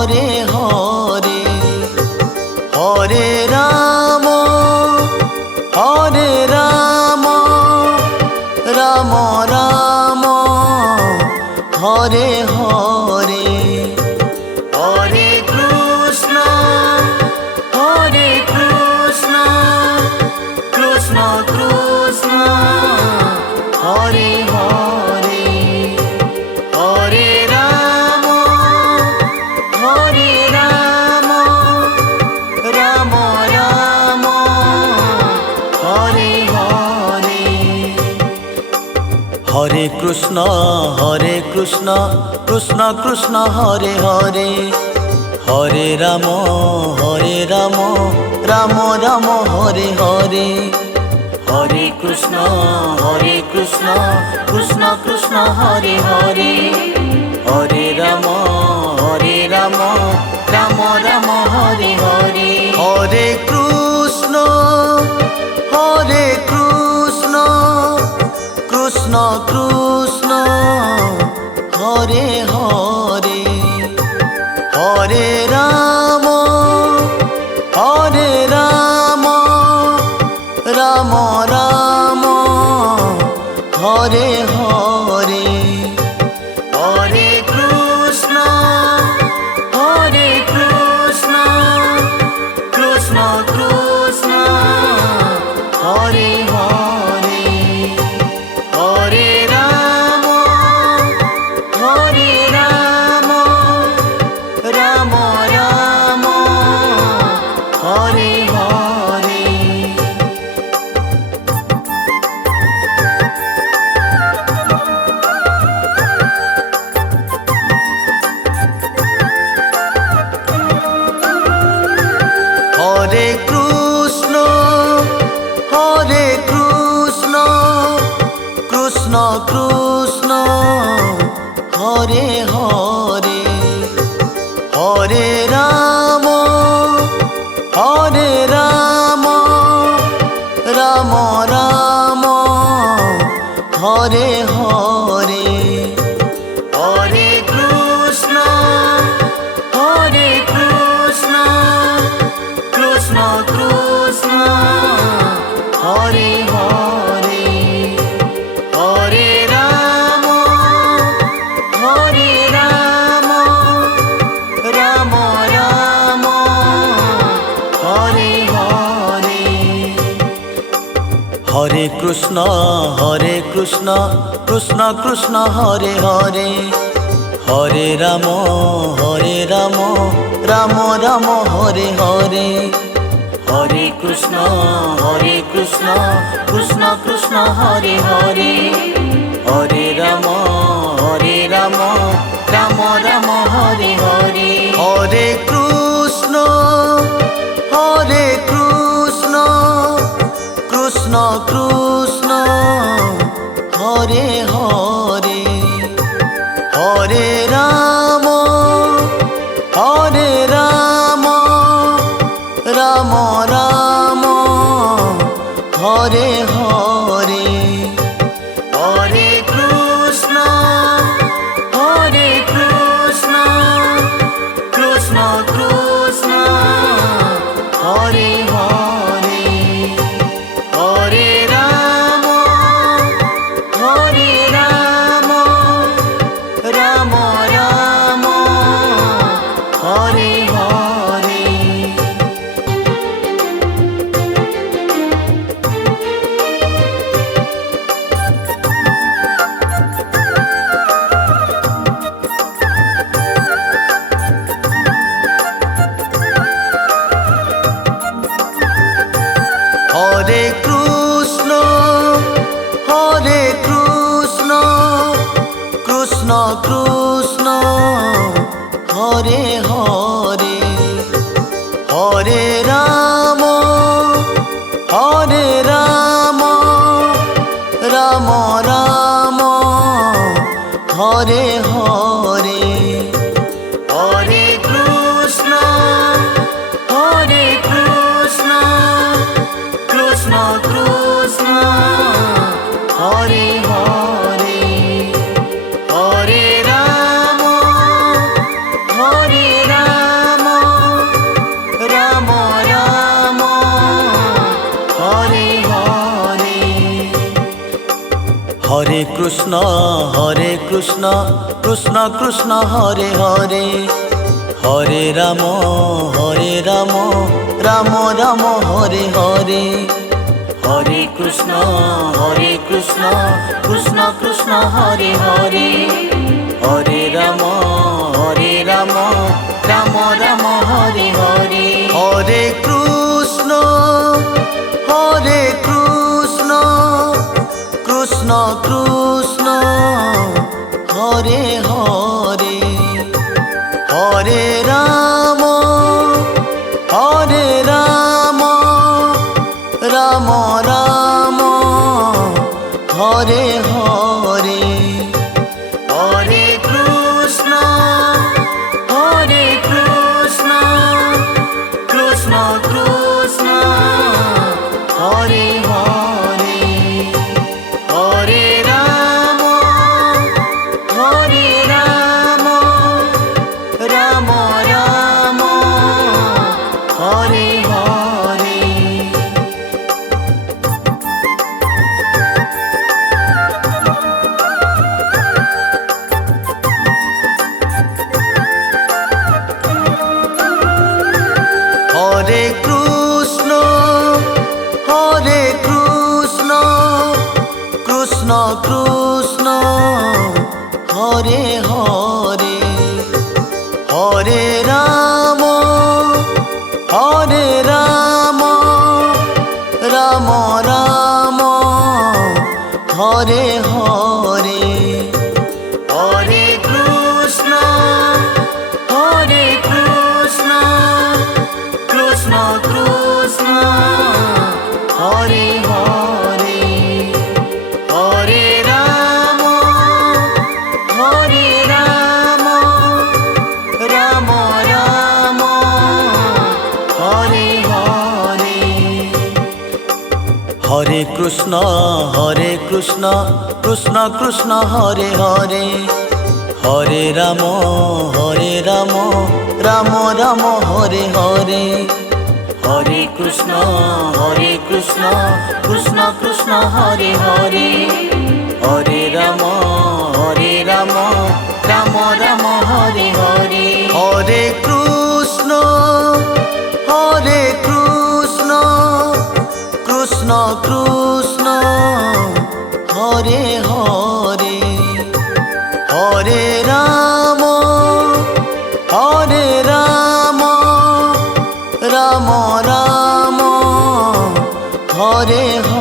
Hare Hare, Hare Ram Hare Ram, Ram Ram Hare Hare, Hare Krishna Krishna Krishna Hare Hare, Hare Ram Ram Ram Hare Hare, Hare Krishna Krishna Krishna Hare Hare, Hare Ram Ram Ram Hare Hare, Hare Krishna Krishna Krishna Hare Hare, Hare Ram Ram Ram Hare Hare, Hare Krishna Krishna Krishna Hare Hare, Hare Ram Ram Ram Hare Hare, Hare Krishna Krishna Krishna Hare Hare, Hare Ram Ram Ram Hare Hare, Hare Krishna Krishna Krishna Hare Hare, Hare Ram Ram Ram Hare Hare, Hare Krishna Krishna Krishna Hare Hare, Hare Ram Ram Ram Hare Hare, Hare Krishna Krishna Krishna Hare Hare, Hare Ram Ram Ram Hare Hare, Hare Krishna Krishna Krishna Hare Hare, Hare Ram Ram Ram Hare Hare, Hare Krishna Krishna Krishna Hare Hare, Hare Ram Ram Ram Hare Hare, Hare Krishna Krishna Krishna Hare Hare, Hare Ram Ram Ram Hare Hare, Hare Krishna Krishna Krishna Hare Hare, Hare Ram Ram Ram Hare Hare, Hare Krishna Krishna Krishna Hare Hare, Hare Ram Krishna Krishna Krishna Hare Hare, Hare Ram Ram Ram Hare Hare. Hare Krishna Krishna Krishna Hare Hare, Hare Ram Ram Ram Hare Hare. Hare Krishna Krishna Krishna Hare Hare, Hare Ram Ram Ram Hare Hare. Hare Krishna Krishna Krishna Hare Hare, Hare Ram Ram Ram Hare Hare. Hare Krishna Krishna Krishna Hare Hare, Hare Ram Ram Ram Hare Hare. Hare Krishna Krishna Krishna Hare Hare, Hare Ram Ram Ram Hare Hare. Hare Krishna Krishna Krishna Hare Hare, Hare Ram Ram Ram Hare Hare. Hare Krishna Krishna Krishna Hare Hare, Hare Ram Ram Ram Hare Hare. Hare Krishna Krishna Krishna Hare Hare, Hare Ram Ram Ram Hare Hare.